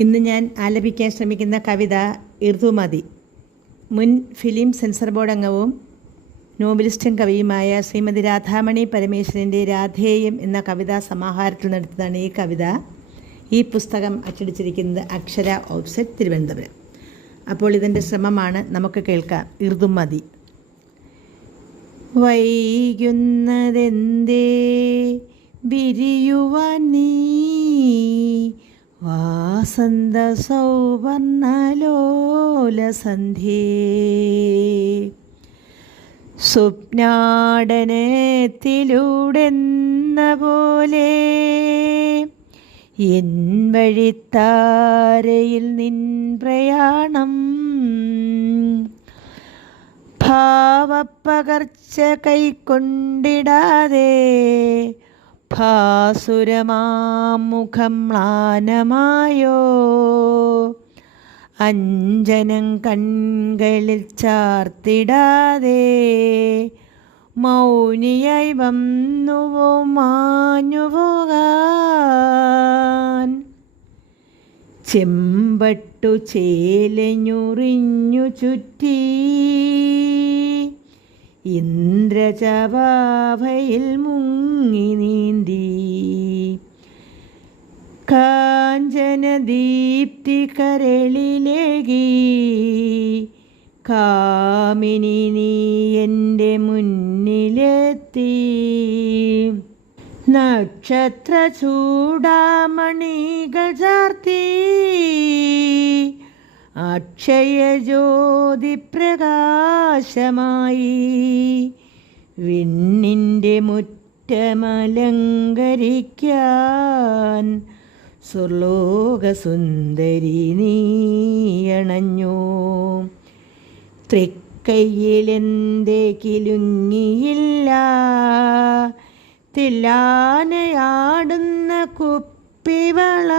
ഇന്ന് ഞാൻ ആലപിക്കാൻ ശ്രമിക്കുന്ന കവിത ഇർദുമതി. മുൻ ഫിലിം സെൻസർ ബോർഡ് അംഗവും നോവലിസ്റ്റും കവിയുമായ ശ്രീമതി രാധാമണി പരമേശ്വരന്റെ രാധേയം എന്ന കവിതാ സമാഹാരത്തിൽ നടത്തുന്നതാണ് ഈ കവിത. ഈ പുസ്തകം അച്ചടിച്ചിരിക്കുന്നത് അക്ഷര ഓഫ്സെറ്റ് തിരുവനന്തപുരം. അപ്പോൾ ഇതിന്റെ ശ്രമമാണ് നമുക്ക് കേൾക്കാം. ഇർദുമതി. വൈകുന്നതെന്തേ വിരിയുവാൻ നീ വാസന്ത സൗവർണലോലസന്ധി സ്വപ്നാടനത്തിലൂടെന്ന പോലെ എൻ വഴിത്താരയിൽ നിൻ പ്രയാണം. ഭാവപ്പകർച്ച കൈക്കൊണ്ടിടാതെ ഭാസുരമാമുഖം മ്ലാനമായോ? അഞ്ജനം കൺകളിൽ ചാർത്തിടാതെ മൗനിയായി വന്നുവോ മാഞ്ഞുപോകാൻ ചെമ്പട്ടു ചേലഞ്ഞുറിഞ്ഞു ചുറ്റി ഇന്ദ്രചവാഭയിൽ മുങ്ങി നീന്തി. കാഞ്ചനദീപ്തി കരളിലേകി കാമിനി നീ എന്റെ മുന്നിലെത്തി. നക്ഷത്ര ചൂടാമണികൾ ചാർത്തി. അക്ഷയജ്യോതി പ്രകാശമായി വിണ്ണിന്റെ മുറ്റമലങ്കരിക്കാൻ സുർലോകസുന്ദരി നീയണഞ്ഞു. തൃക്കൈയിലെന്തേ കിലുങ്ങിയില്ല. തില്ലാനയാടുന്ന കുപ്പിവള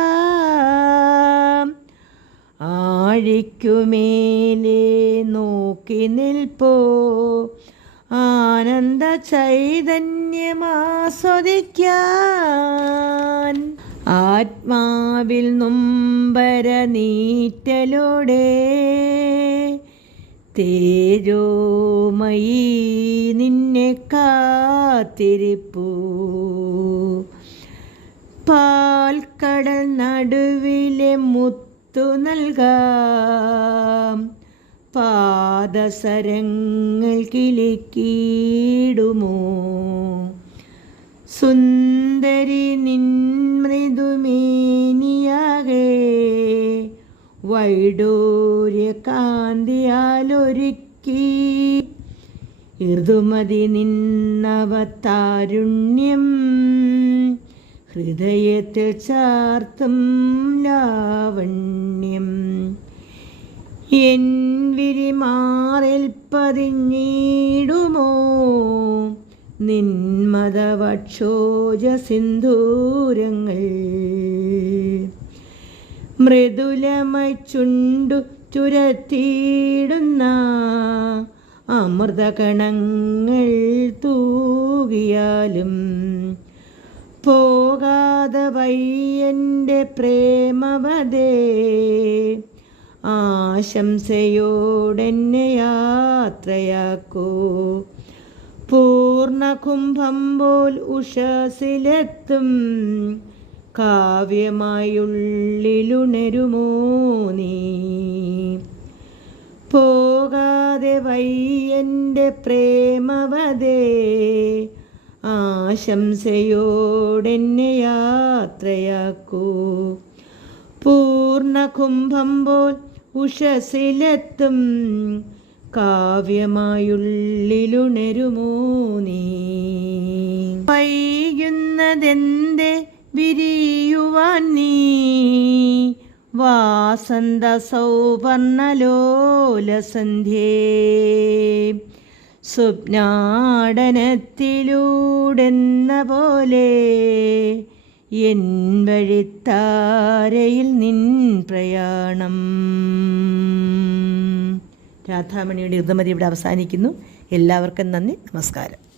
ആഴിക്കുമേലെ നോക്കി നിൽപ്പോ. ആനന്ദ ചൈതന്യമാസ്വദിക്കാൻ ആത്മാവിൽ നൊമ്പര നീറ്റലോടെ. തേജോമയി നിന്നെ കാത്തിരിപ്പൂ. പാൽക്കടൽ നടുവിലെ മുത്തു നൽകാം. പാദസരങ്ങൾ കിളിക്കീടുമോ സുന്ദരി നിൻമൃദുമേനിയാകെ കാന്തിയാലൊരുക്കി ഋതുമതി നിന്നവതാരുണ്യം ഹൃദയത്തിൽ ചാർത്തും ലാവണ്യം. എൻ വിരിമാറിൽ പതിഞ്ഞിടുമോ? നിന്മതവക്ഷോജ സിന്ദൂരങ്ങൾ മൃദുലമായി ചുണ്ടു ചുരത്തിയിടുന്ന അമൃതകണങ്ങൾ തൂകിയാലും പോകാതെ വയ്യന്റെ പ്രേമവതേ ആശംസയോടെന്നെ യാത്രയാക്കൂ. പൂർണകുംഭം പോൽ ഉഷസിലെത്തും കാവ്യമായുള്ളിലുണരുമോ നീ? പോകാതെ വയ്യന്റെ പ്രേമവതേ ആശംസയോടെന്നെ യാത്രയാക്കൂ. പൂർണകുംഭം പോൽ ഉഷസിലെത്തും കാവ്യമായുള്ളിലുണരുമോ നീ? വൈകുന്നതെന്തെ വിരിയുവാൻ നീ? വാസന്ത സൗവർണലോലസന്ധ്യേ സ്വപ്നാടനത്തിലൂടെന്ന പോലെ എൻ വഴിത്താരയിൽ നിൻ പ്രയാണം. രാധാമണിയുടെ ഋതുമതി ഇവിടെ അവസാനിക്കുന്നു. എല്ലാവർക്കും നന്ദി. നമസ്കാരം.